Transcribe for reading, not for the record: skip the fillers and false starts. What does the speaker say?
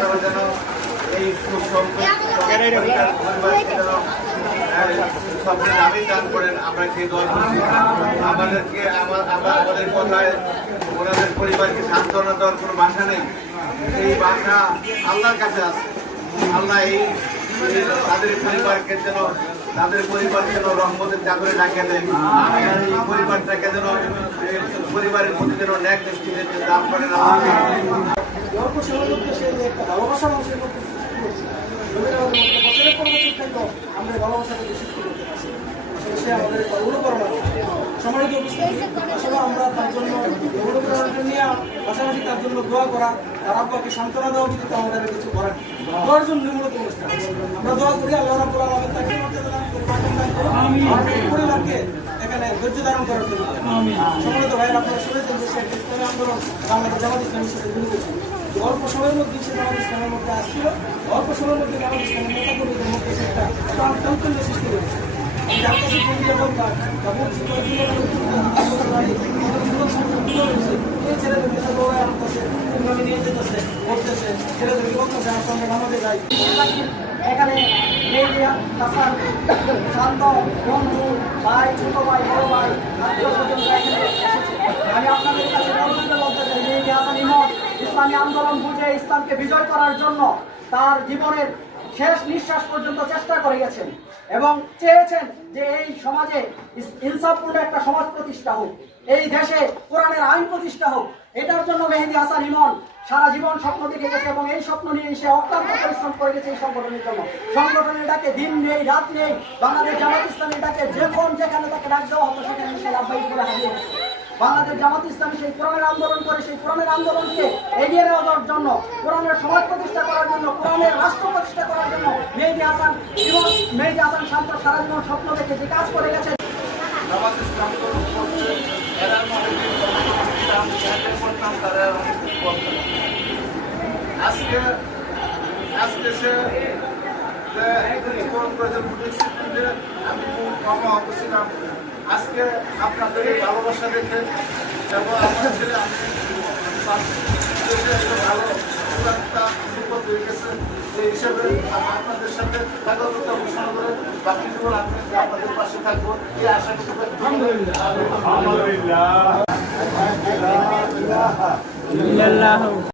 তারা যেন এই সুখ স্বপ্নের আমি দান করেন, আমরা সেই দোয়া করছি। আমাদেরকে আমাদের কথায় ওনাদের পরিবারকে সান্ত্বনা দেওয়ার কোনো ভাষা নেই, সেই ভাষা আল্লাহর কাছে আছে। আল্লাহ এই তাদের পরিবারকে যেন রহমতের চাদরে ঢাকে দেয়, এই পরিবারটাকে যেন পরিবারের মধ্যে যেন ন্যাক দৃষ্টিতে দান করেন। ভালোবাসা মানুষের মধ্যে আমরা ভালোবাসাটাকে শিখতে করতে পারছি। সে আমাদের অনুপ্রেরণা। সম্মানিত উপস্থিতি, আসলে আমরা তার জন্য অনুপ্রেরণা নিয়ে পাশাপাশি তার জন্য দোয়া করা, তার আব্বাকে সান্ত্বনা দেওয়া কিন্তু আমাদের কিছু করার দোয়ার জন্য মূলত অনুষ্ঠান। আমরা দোয়া করি আল্লাহ রাব্বুল আলামিন তাকে পরিবারকে এখানে ধৈর্য ধারণ করার জন্য। সম্মানিত ভাইয়ের আপনারা শুনেছেন যে শেখ ইসলামী আন্দোলন বাংলাদেশ জামাত ইসলামীর সাথে শুরু করেছে। অল্প সময়ের মধ্যে সে জামাত ইসলামের মধ্যে আসছিল, অল্প সময়ের মধ্যে জামাত ইসলামের নেতাকর্মীদের মধ্যে সে একটা চাঞ্চল্য সৃষ্টি করেছে। যার কাছে ফোন দিয়ে বলতাম এই ছেলেদেরকে নিয়ে যেতেছে করতেছে, ছেলেদেরকে বলতেছে আপনাদের নামাজে যাই। এখানে শান্ত বন্ধু ভাই, ছোট ভাই, বড় ভাই, আত্মীয় স্বজনরা এখানে এসেছে। আমি আপনাদের কাছে বলতে চাই মেহেদী হাসান ইমন ইসলামী আন্দোলন বুঝে ইসলামকে বিজয় করার জন্য তার জীবনের শেষ নিঃশ্বাস পর্যন্ত চেষ্টা করে গেছেন এবং চেয়েছেন যে এই সমাজে ইনসাফপূর্ণ একটা সমাজ প্রতিষ্ঠা হোক, এই দেশে কোরআনের আইন প্রতিষ্ঠা হোক। এটার জন্য মেহেদী হাসান ইমন সারা জীবন স্বপ্ন দেখে গেছে এবং এই স্বপ্ন নিয়ে সে অত্যন্ত পরিশ্রম করে গেছে এই সংগঠনের জন্য। সংগঠনের ডাকে দিন নেই রাত নেই, বাংলাদেশ জামাত ইসলামের ডাকে যখন যেখানে তাকে ডাক দেওয়া হতো সেখানে সে লাভবাহী করে হারিয়ে বাংলাদেশ জামাত ইসলামী সেই কোরআনের আন্দোলন করে, সেই কোরআনের আন্দোলনকে এগিয়ে নেওয়ার জন্য, কোরআনের সমাজ প্রতিষ্ঠা করার জন্য, কোরআনের রাষ্ট্র প্রতিষ্ঠা করার জন্য মেহেদী হাসান শান্ত সারা জীবন স্বপ্ন দেখে যে কাজ করে গেছেন। জামাত ইসলাম আজকে সে আমি ছিলাম। আজকে আপনাদের এই ভালোবাসা দেখে এবং আমার ছেলে ভালো হয়ে গেছে, এই হিসেবে আপনাদের সাথে একাগ্রতা ঘোষণা করে বাকি জীবন আমি আপনাদের পাশে থাকবো এই আশা করতে। আলহামদুলিল্লাহ।